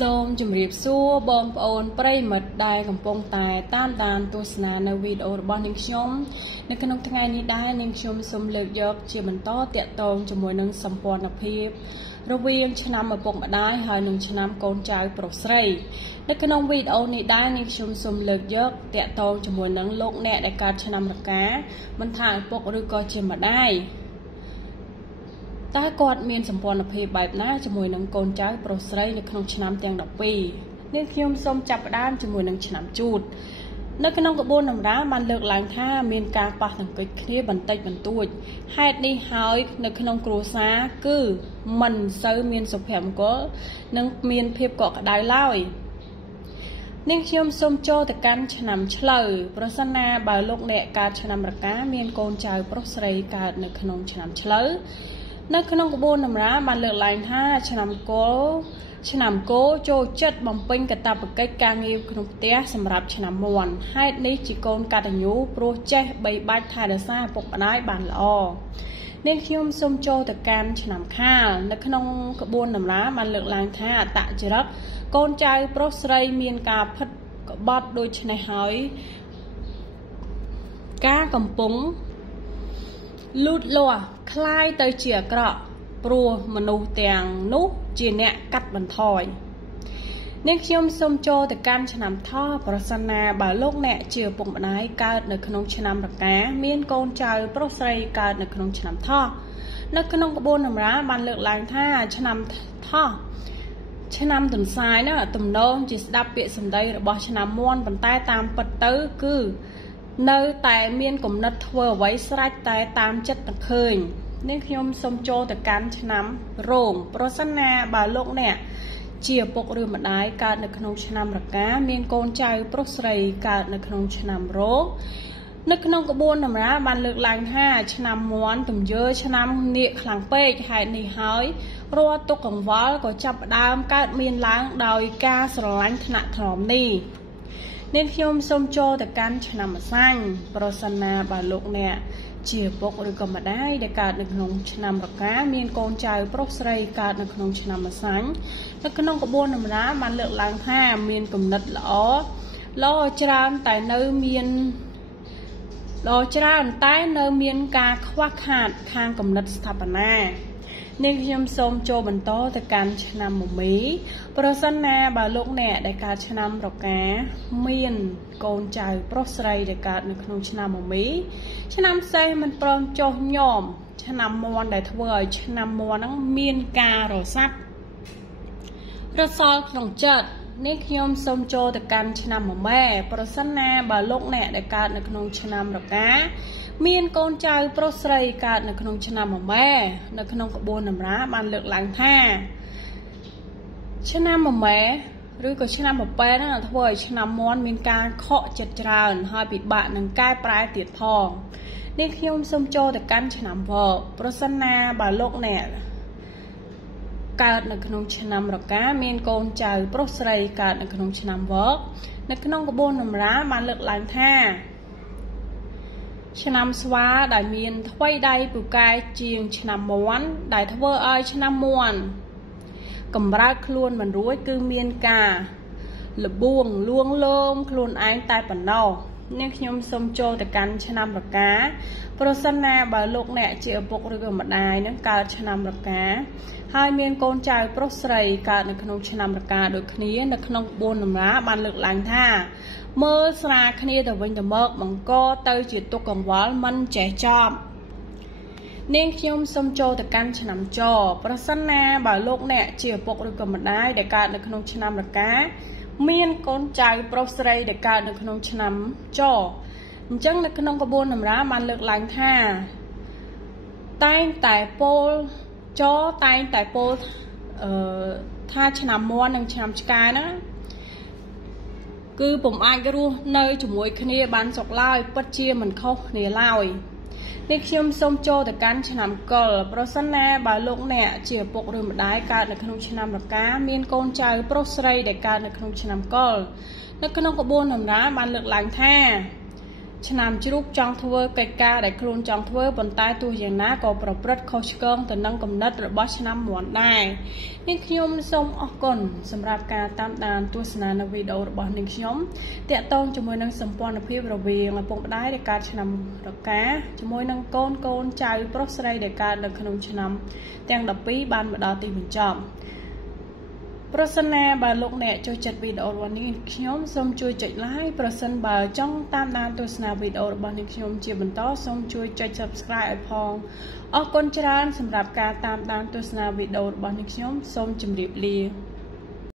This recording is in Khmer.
សូមជម្រាបសួរបងប្អូនប្រិយមិត្តដែលកំពុងតែតាមដានទស្សនានៅវីដេអូរបស់នាងខ្ញុំនៅក្នុងថ្ងៃនេះដែរនាងខ្ញុំសូមលើកយកជាបន្តទាក់ទងជាមួយនឹងសម្ព័ន្ធភាពរវាងឆ្នាំឪពុកម្ដាយហើយនិងឆ្នាំកូនចៅប្រុសស្រីនៅក្នុងវីដេអូនេះដែរនាងខ្ញុំសូមលើកយកទាក់ទងជាមួយនឹងលោកអ្នកដែលកើតឆ្នាំរកាមិនថាឪពុកឬក៏ជាម្ដាយតើគាត់មានសម្ព័ន្ធភាពបែបណាជាមួយនឹងកូនចៅប្រុសស្រីនៅក្នុងឆ្នាំទាំង12នាងខ្ញុំសូមចាប់ផ្ដើមជាមួយនឹងឆ្នាំជូតនៅក្នុងក្បួនតម្រាបានលើកឡើងថាមានការប៉ះទង្គិចគ្នាបន្តិចបន្តួចហេតុនេះហើយនៅក្នុងគ្រួសារគឺមិនសូវមានសុភមង្គលនិងមានភាពកក់ក្ដៅឡើយនាងខ្ញុំសូមចូលទៅកាន់ឆ្នាំឆ្លូវប្រសិនណាបើលោកអ្នកកើតឆ្នាំរកាមានកូនចៅប្រុសស្រីកើតនៅក្នុងឆ្នាំឆ្លូវនៅក្នុងក្បួនតម្រាបានលើកឡើងថាឆ្នាំគោចូលចិត្តបំពេញកាតព្វកិច្ចការងារក្នុងផ្ទះសម្រាប់ឆ្នាំមាន់ហេតុនេះជាកូនកតញ្ញូព្រោះចេះបីបាច់ថែរក្សាឪពុកម្ដាយបានល្អនាងខ្ញុំសូមចូលទៅកាន់ឆ្នាំខាលនៅក្នុងក្បួនតម្រាបានលើកឡើងថាអត្តចរិតកូនចៅប្រុសស្រីមានការផិតក្បត់ដូច្នេះហើយការកំពុងលូតលាស់คล้ายទៅជាអាក្រក់ព្រោះមនុស្សទាំងនោះជាអ្នកកាត់បន្ថយនាងខ្ញុំសូមចូលទៅកាន់ឆ្នាំថោះប្រសិនណាបើលោកអ្នកជាឪពុកម្ដាយកើតនៅក្នុងឆ្នាំរកាមានកូនចៅប្រុសស្រីកើតនៅក្នុងឆ្នាំថោះនៅក្នុងក្បួនតម្រាបានលើកឡើងថាឆ្នាំថោះឆ្នាំទន្សាយនោះទំនងជាស្ដាប់ពាក្យសម្ដីរបស់ឆ្នាំមាន់ប៉ុន្តែតាមពិតទៅគឺនៅតែមានគំនិតធ្វើអ្វីស្រេចតែតាមចិត្តតែឃើញនាងខ្ញុំសូមចូលទៅកាន់ឆ្នាំរោងប្រសិនណាបើលោកអ្នកជាឪពុកឬម្ដាយកើតនៅក្នុងឆ្នាំរកាមានកូនចៅប្រុសស្រីកើតនៅក្នុងឆ្នាំរោងនៅក្នុងក្បួនតម្រាបានលើកឡើងថាឆ្នាំមាន់ទំយើឆ្នាំនាគខ្លាំងពេកហេតុនេះហើយរាល់ទុក្ខកង្វល់ក៏ចាប់ផ្ដើមកើតមានឡើងដោយការស្រឡាញ់ថ្នាក់ថ្នមនេះនាងខ្ញុំសូមចូលទៅកាន់ឆ្នាំម្សាញ់ប្រសិនណាបើលោកអ្នកជាឪពុកឬក៏ម្ដាយដែលកើតនៅក្នុងឆ្នាំរកាមានកូនចៅប្រុសស្រីកើតនៅក្នុងឆ្នាំម្សាញ់នៅក្នុងក្បួនតម្រាបានលើកឡើងថាមានគំនិតល្អច្រើនតែនៅមានការខ្វះខាតខាងគំនិតស្ថាបនានាងខ្ញុំសូមចូលបន្តទៅកាន់ឆ្នាំមមីប្រសិនណាបើលោកអ្នកដែលកើតឆ្នាំរកាមានកូនចៅប្រុសស្រីដែលកើតនៅក្នុងឆ្នាំមមីឆ្នាំសេះមិនព្រមចុះញោមឆ្នាំមាន់ដែលធ្វើឲ្យឆ្នាំមាន់ហ្នឹងមានការរសាត់រសល់ក្នុងចិត្តនេះខ្ញុំសូមចូលទៅកាន់ឆ្នាំមមែប្រសិនណាបើលោកអ្នកដែលកើតនៅក្នុងឆ្នាំរកាមានកូនចៅប្រុសស្រីកើតនៅក្នុងឆ្នាំមមែនៅក្នុងក្បួនតម្រាបានលើកឡើងថាឆ្នាំមមែឬក៏ឆ្នាំមប៉ែហ្នឹងធ្វើឲ្យឆ្នាំមាន់មានការខកចិត្តច្រើនហើយពិបាកនឹងកែប្រែទៀតផងនេះខ្ញុំសូមចូលទៅកាន់ឆ្នាំវកប្រសិនណាបើលោកអ្នកកើតនៅក្នុងឆ្នាំរកាមានកូនចៅប្រុសស្រីកើតនៅក្នុងឆ្នាំវកនៅក្នុងក្បួនតម្រាបានលើកឡើងថាឆ្នាំស្វាដែលមានថ្វីដៃពូកែជាងឆ្នាំមាន់ដែលធ្វើឲ្យឆ្នាំមាន់កំរើកខ្លួនមិនរួចគឺមានការលបួងលួងលោមខ្លួនឯងតែប៉ុណ្ណោះនាងខ្ញុំសូមចូលទៅកាន់ឆ្នាំរកាប្រសិនណាបើលោកអ្នកជាឪពុកឬក៏ម្ដាយនឹងកើតឆ្នាំរកាហើយមានកូនចៅប្រុសស្រីកើតនៅក្នុងឆ្នាំរកាដូចគ្នានៅក្នុងក្បួនតម្រាបានលើកឡើងថាមើលស្រាគ្នាទៅវិញទៅមកបង្កទៅជាទុក្ខកង្វល់មិនចេះចប់នាងខ្ញុំសូមចូលទៅកាន់ឆ្នាំចប្រសិនណាបើលោកអ្នកជាឪពុកឬក៏ម្ដាយដែលកើតនៅក្នុងឆ្នាំរកាមានកូនចៅប្រុសស្រីដែលកើតនៅក្នុងឆ្នាំចអញ្ចឹងនៅក្នុងក្បួនតម្រាបានលើកឡើងថាតែងតែពោលថាឆ្នាំមាន់និងឆ្នាំឆ្កែណាគឺពុំអាចរស់នៅជាមួយគ្នាបានសុខឡើយពិតជាមិនខុសគ្នាឡើយនេះខ្ញុំសូមចូលទៅកាន់ឆ្នាំកុលប្រសិនណាបើលោកអ្នកជាឪពុកឬម្ដាយកើតនៅក្នុងឆ្នាំរកាមានកូនចៅប្រុសស្រីដែលកើតនៅក្នុងឆ្នាំកុលនៅក្នុងក្បួនតម្រាបានលើកឡើងថា ឆ្នាំជ្រូកចង់ធ្វើកិច្ចការដែលខ្លួនចង់ធ្វើប៉ុន្តែទោះយ៉ាងណាក៏ប្រព្រឹត្តខុសឆ្គងទៅនឹងគំនិតរបស់ឆ្នាំមាន់ដែរនេះខ្ញុំសូមអរគុណសម្រាប់ការតាមដានទស្សនានៅវីដេអូរបស់នាងខ្ញុំតាក់ទងជាមួយនឹងសម្ព័ន្ធភាពរវាងឪពុកម្ដាយដែលកើតឆ្នាំរកាជាមួយនឹងកូនចៅប្រុសស្រីដែលកើតនៅក្នុងឆ្នាំទាំង12បានមកដល់ទីបញ្ចប់ប្រសិនណាបើលោកអ្នកចូលចិត្តវីដេអូរបស់នេះខ្ញុំសូមជួយចុច like ប្រសិនបើចង់តាមដានទស្សនាវីដេអូរបស់នេះខ្ញុំជាបន្តសូមជួយចុច subscribe ឲ្យផងអរគុណច្រើនសម្រាប់ការតាមដានទស្សនាវីដេអូរបស់នេះខ្ញុំសូមជម្រាបលា